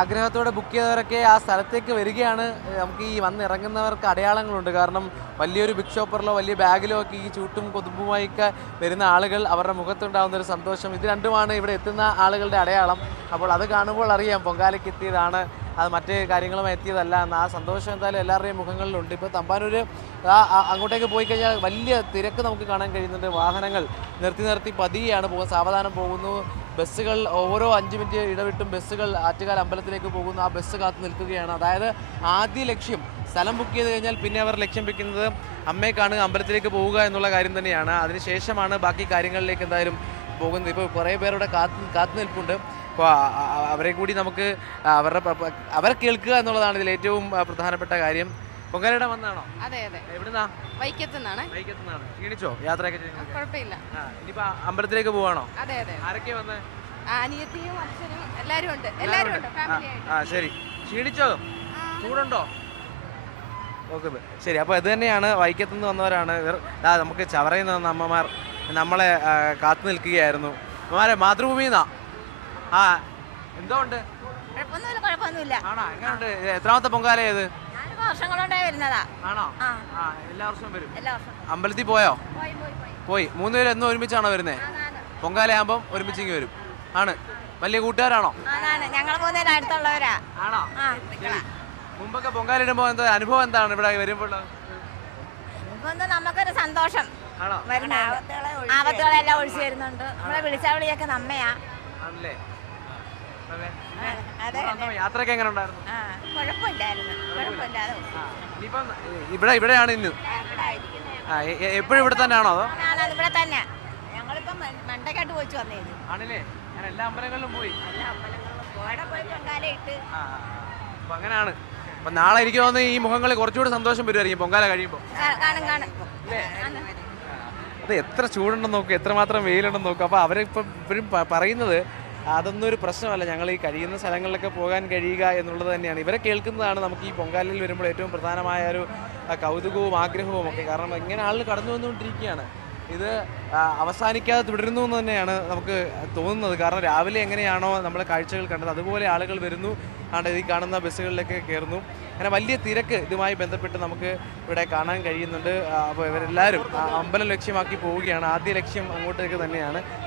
ആഗ്രഹത്തോടെ ബുക്ക് ചെയ്തവരൊക്കെ ആ സ്ഥലത്തേക്ക് വരികയാണ്. നമുക്ക് ഈ വന്നിറങ്ങുന്നവർക്ക് അടയാളങ്ങളുണ്ട്. കാരണം വലിയൊരു ബിഗ് ഷോപ്പറിലോ വലിയ ബാഗിലോ ഒക്കെ ഈ ചൂട്ടും കൊതുമ്പുമായൊക്കെ വരുന്ന ആളുകൾ, അവരുടെ മുഖത്തുണ്ടാകുന്ന ഒരു സന്തോഷം, ഇത് രണ്ടുമാണ് ഇവിടെ എത്തുന്ന ആളുകളുടെ അടയാളം. അപ്പോൾ അത് കാണുമ്പോൾ അറിയാം പൊങ്കാലയ്ക്ക് എത്തിയതാണ്, അത് മറ്റ് കാര്യങ്ങളുമായി എത്തിയതല്ല എന്ന്. ആ സന്തോഷം എന്തായാലും എല്ലാവരുടെയും മുഖങ്ങളിലുണ്ട്. ഇപ്പോൾ തമ്പാനൂർ അങ്ങോട്ടേക്ക് പോയി കഴിഞ്ഞാൽ വലിയ തിരക്ക് നമുക്ക് കാണാൻ കഴിയുന്നുണ്ട്. വാഹനങ്ങൾ നിർത്തി നിർത്തി പതിയെയാണ് പോകുന്നത്, സാവധാനം പോകുന്നു. ബസ്സുകൾ ഓരോ 5 മിനിറ്റ് ഇടവിട്ടും ബസ്സുകൾ ആറ്റുകാൽ അമ്പലത്തിലേക്ക് പോകുന്നു. ആ ബസ് കാത്തു നിൽക്കുകയാണ്. അതായത് ആദ്യ ലക്ഷ്യം സ്ഥലം ബുക്ക് ചെയ്ത് കഴിഞ്ഞാൽ പിന്നെ അവർ ലക്ഷ്യം വെക്കുന്നത് അമ്മയെ കാണുക, അമ്പലത്തിലേക്ക് പോവുക എന്നുള്ള കാര്യം തന്നെയാണ്. അതിനുശേഷമാണ് ബാക്കി കാര്യങ്ങളിലേക്ക് എന്തായാലും പോകുന്നത്. ഇപ്പോൾ കുറേ പേരുടെ കാത്തു നിൽപ്പുണ്ട്. അപ്പോൾ അവരെ കൂടി നമുക്ക് അവരെ കേൾക്കുക എന്നുള്ളതാണ് ഇതിൽ ഏറ്റവും പ്രധാനപ്പെട്ട കാര്യം. പൊങ്കാലയുടെ വന്നാണോ? അതെ അതെ. എവിടുന്നാ? വൈക്കത്തുനിന്നാണ്. വൈക്കത്തുനിന്നാണ്. ക്ഷീണിച്ചോ യാത്രയൊക്കെ ചെയ്യുന്നത്? കുഴപ്പമില്ല. ഇനിയിപ്പോ അമ്പലത്തിലേക്ക് പോവാണോ? അതെ അതെ. ആരൊക്കെ വന്ന്? അനിയത്തിയും അച്ഛനും എല്ലാരും ഉണ്ട്. എല്ലാരും ഉണ്ട്, ഫാമിലി ആയിട്ട്. ശരി. ക്ഷീണിച്ചോ? ചൂടുണ്ടോ? ഓക്കെ, ശരി. അപ്പോൾ ഇത് തന്നെയാണ്, വൈക്കത്തുനിന്ന് വന്നവരാണ്. നമുക്ക് ചവറയിൽ നിന്ന് അമ്മമാർ നമ്മളെ കാത്തു നിൽക്കുകയായിരുന്നു. അമ്മമാരെ മാതൃഭൂമിന്നാ. എന്തോ ഉണ്ട്? കുഴപ്പമൊന്നുമില്ല. ആണോ? എങ്ങനെയുണ്ട്? എത്രാമത്തെ പൊങ്കാല ഇത്? വർഷങ്ങളുണ്ടായി വരുന്നതാ. ആണോ? എല്ലാ വർഷവും വരും. എല്ലാ വർഷവും. അമ്പലത്തിൽ പോയോ? പോയി. 3 പേര് എന്നും ഒരുമിച്ചാണോ വരുന്നത്? പൊങ്കാല ആകുമ്പം ഒരുമിച്ചിങ്ങി വരും. ആണ്. വലിയ കൂട്ടുകാരാണോ? ഞങ്ങൾ 3 പേര് അടുത്തുള്ളവരാ. ആണോ? മുമ്പൊക്കെ പൊങ്കാല ഇടുമ്പോ എന്താ അനുഭവം, എന്താണ് ഇവിടെ വരുമ്പോൾ? നമുക്കൊരു സന്തോഷം. ആപത്തുകളെല്ലാം ഒഴിച്ചു വരുന്നുണ്ട്. നമ്മളെ വിളിച്ചാവിളിയൊക്കെ നമ്മയാ. ആണല്ലേ? യാത്രയൊക്കെ എങ്ങനെ ഉണ്ടായിരുന്നു? കുഴപ്പമില്ലായിരുന്നു. ഇവിടെയാണ് ഇന്ന്. എപ്പോഴും ഇവിടെ തന്നെയാണോ? അതോ ഇവിടെ തന്നെ. ഞങ്ങളിപ്പോ മണ്ടക്കാട്ട് പോയിച്ചു വന്നേത്. ആണല്ലേ? ഞാൻ എല്ലാ അമ്പലങ്ങളിലും പോയി. പൊങ്കാലയിട്ട്. അപ്പൊ അങ്ങനെയാണ്. അപ്പൊ നാളെ എനിക്ക് തോന്നുന്നു ഈ മുഖങ്ങളിൽ കുറച്ചുകൂടി സന്തോഷം വരുമായിരിക്കും പൊങ്കാല കഴിയുമ്പോൾ. അത് എത്ര ചൂടുണ്ടെന്ന് നോക്കുക, എത്രമാത്രം വെയിലുണ്ടെന്ന് നോക്കുക. അപ്പൊ അവരിപ്പം ഇപ്പോഴും പറയുന്നത് അതൊന്നും ഒരു പ്രശ്നമല്ല, ഞങ്ങൾ ഈ കഴിയുന്ന സ്ഥലങ്ങളിലൊക്കെ പോകാൻ കഴിയുക എന്നുള്ളത് തന്നെയാണ്. ഇവരെ കേൾക്കുന്നതാണ് നമുക്ക് ഈ പൊങ്കാലയിൽ വരുമ്പോൾ ഏറ്റവും പ്രധാനമായ ഒരു കൗതുകവും ആഗ്രഹവും ഒക്കെ. കാരണം ഇങ്ങനെ ആളുകൾ കടന്നു വന്നുകൊണ്ടിരിക്കുകയാണ്. ഇത് അവസാനിക്കാതെ തുടരുന്നു എന്ന് തന്നെയാണ് നമുക്ക് തോന്നുന്നത്. കാരണം രാവിലെ എങ്ങനെയാണോ നമ്മൾ കാഴ്ചകൾ കണ്ടത് അതുപോലെ ആളുകൾ വരുന്നു, ഈ കാണുന്ന ബസ്സുകളിലേക്ക് കയറുന്നു. അങ്ങനെ വലിയ തിരക്ക് ഇതുമായി ബന്ധപ്പെട്ട് നമുക്ക് ഇവിടെ കാണാൻ കഴിയുന്നുണ്ട്. അപ്പോൾ ഇവരെല്ലാവരും അമ്പലം ലക്ഷ്യമാക്കി പോവുകയാണ്. ആദ്യ ലക്ഷ്യം അങ്ങോട്ടേക്ക് തന്നെയാണ്.